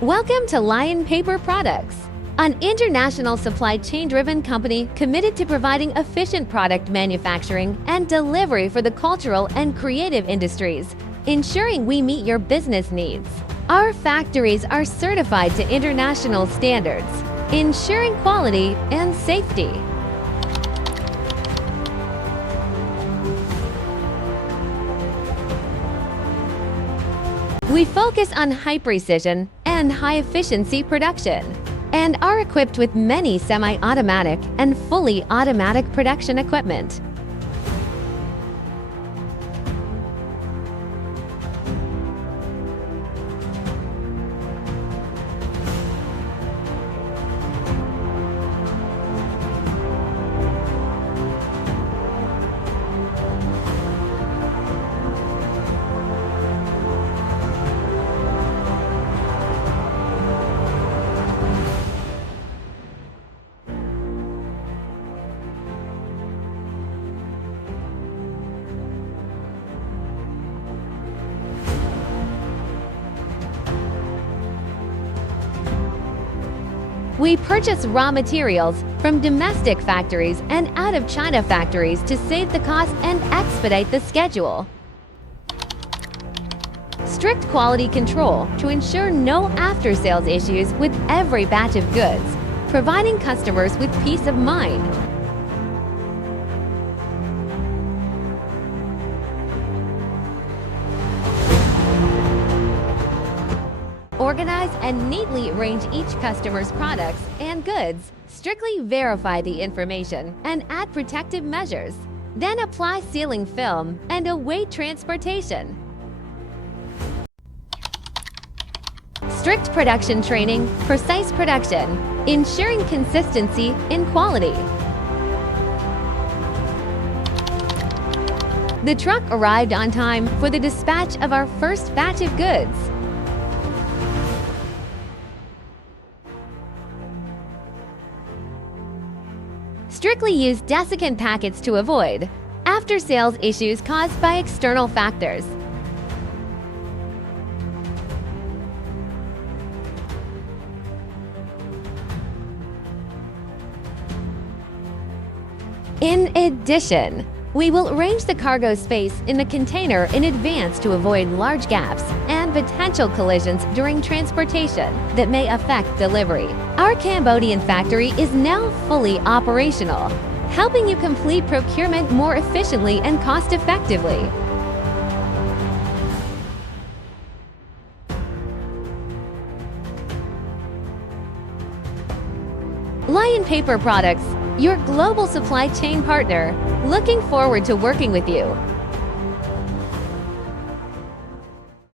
Welcome to Lion Paper Products, an international supply chain-driven company committed to providing efficient product manufacturing and delivery for the cultural and creative industries, ensuring we meet your business needs. Our factories are certified to international standards, ensuring quality and safety. We focus on high precision and high-efficiency production, and are equipped with many semi-automatic and fully automatic production equipment. We purchase raw materials from domestic factories and out of China factories to save the cost and expedite the schedule. Strict quality control to ensure no after-sales issues with every batch of goods, providing customers with peace of mind. Organize and neatly arrange each customer's products and goods, strictly verify the information, and add protective measures. Then apply sealing film and await transportation. Strict production training, precise production, ensuring consistency in quality. The truck arrived on time for the dispatch of our first batch of goods. Strictly use desiccant packets to avoid after-sales issues caused by external factors. In addition, we will arrange the cargo space in the container in advance to avoid large gaps and potential collisions during transportation that may affect delivery. Our Cambodian factory is now fully operational, helping you complete procurement more efficiently and cost-effectively. Lion Paper Products, your global supply chain partner, looking forward to working with you.